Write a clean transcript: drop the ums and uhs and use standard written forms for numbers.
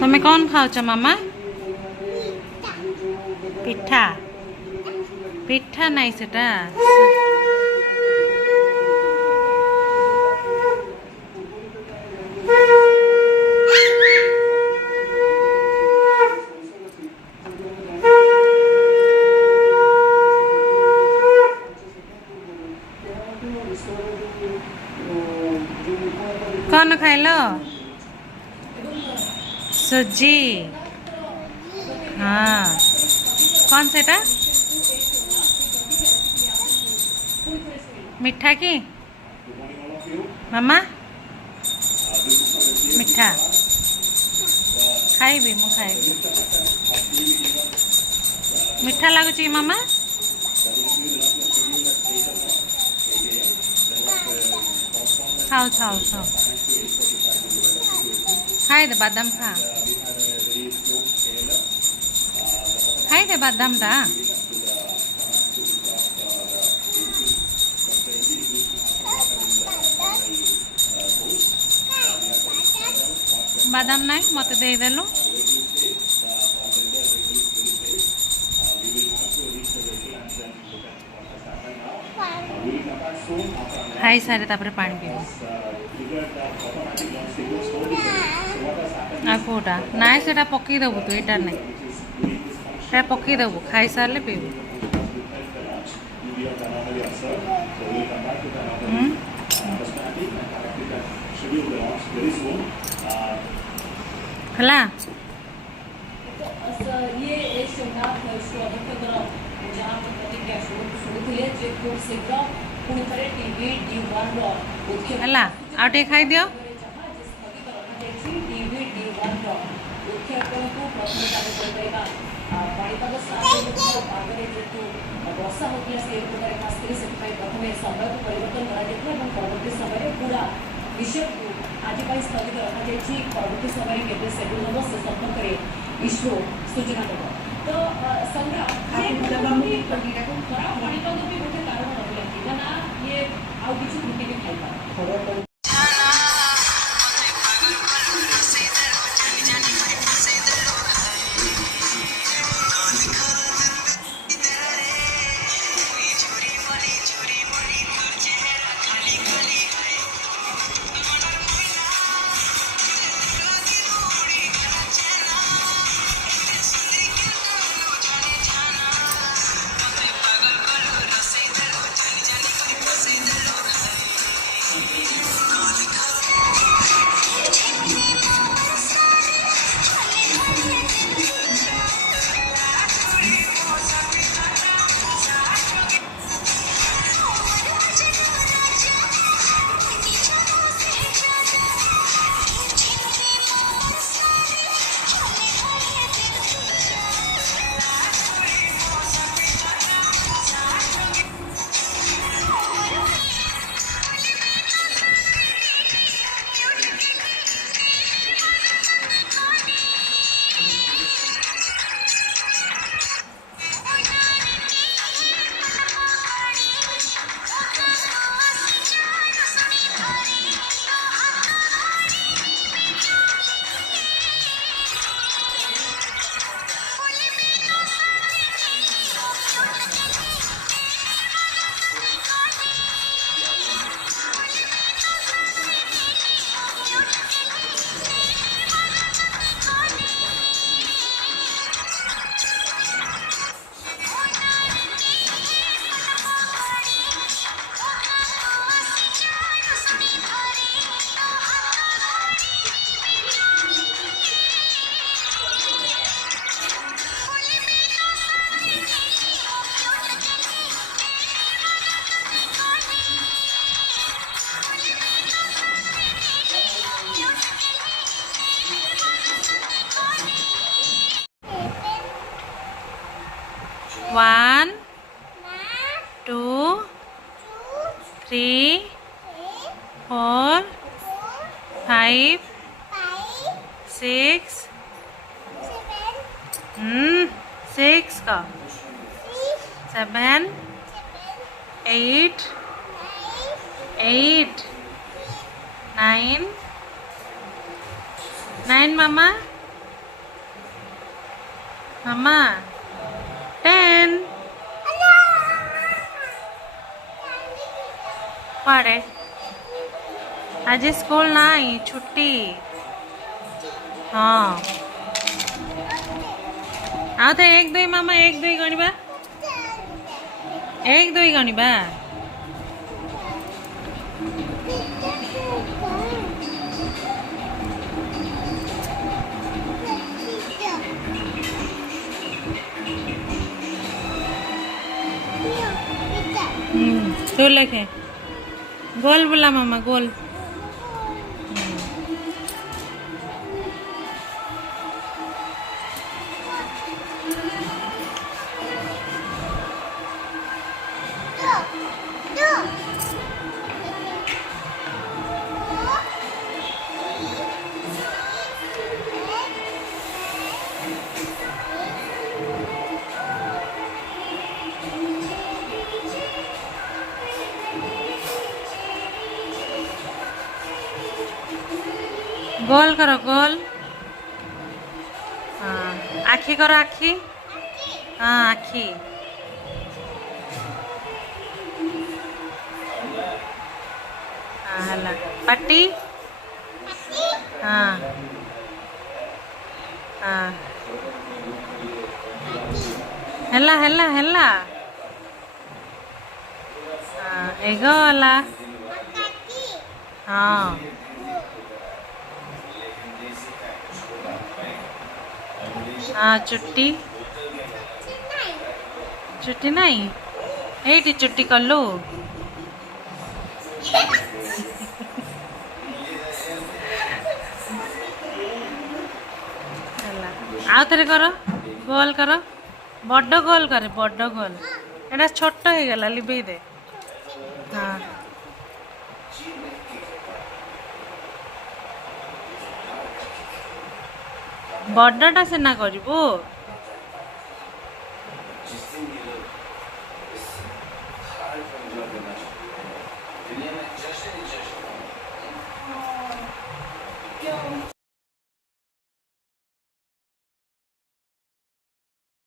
तुम्हें कौन खाओ मामा पिठा पिठा नहीं सेटा कौन खाइल सुजी हाँ कौन सेटा मिठा की मामा मिठा खाइबी मु खाइबी मिठा लगुच मामा खाओ खाओ खाओ खाई दे बादाम खा खाई दे बादाम टा बादाम नहीं मत दे देलु खाई सारे तापर पानी पीबो आ कोटा नाई सेटा पकई देबु तू एटा नहीं सेटा पकई देबु खाई सारले पीबू खला ହେଲା ଆଉ ଟିକେ ଖାଇ ଦିଅ ବର୍ଷା ହେଉଥିଲା ସେ ପ୍ରକାର ଖାସ କରି ସେଥିପାଇଁ ପ୍ରଥମେ ସମୟକୁ ପରିବର୍ତ୍ତନ କରାଯାଇଥିଲା ଏବଂ ପରବର୍ତ୍ତୀ ସମୟରେ ପୁରା ମିଶନକୁ ଆଜି ପାଇଁ ସ୍ଥଗିତ ରଖାଯାଇଛି ପରବର୍ତ୍ତୀ ସମୟରେ କେବେ ସେଡ୍ୟୁଲ୍ ହେବ ସେ ସମ୍ପର୍କରେ ଇସ୍ରୋ ସୂଚନା ଦେବ ତ ସଂଗ୍ରାମ ଖରାପ ପାଣିପାଗ ବି ଗୋଟେ କାରଣ ରହିଲା କି ନା ଇଏ ଆଉ କିଛି ତ୍ରୁଟି ବି ଖାଇପାରେ One, two, three, four, five, six, six का 7, 8, 8, 9 9 मामा मामा 10 पढ़े आज स्कूल नहीं छुट्टी हाँ आओ तो 1 2 मामा 1 2 गणिबा 1 2 गणिबा तू लिखे गोल बोला मामा गोल गोल करो गोल हाँ आखी करो आखी हाँ आखी हाँ हला पट्टी हाँ हाँ हला हला हला हाँ एगो वाला हाँ हाँ चुट्टी चुट्टी नहीं एटी चुट्टी कर लो आओ थे करो गोल करो बड़ गोल करे बड़ गोल एटा छोट हो गला लिबे दे हाँ बड़टा सीना करू दुनिया में जश्न ही जश्न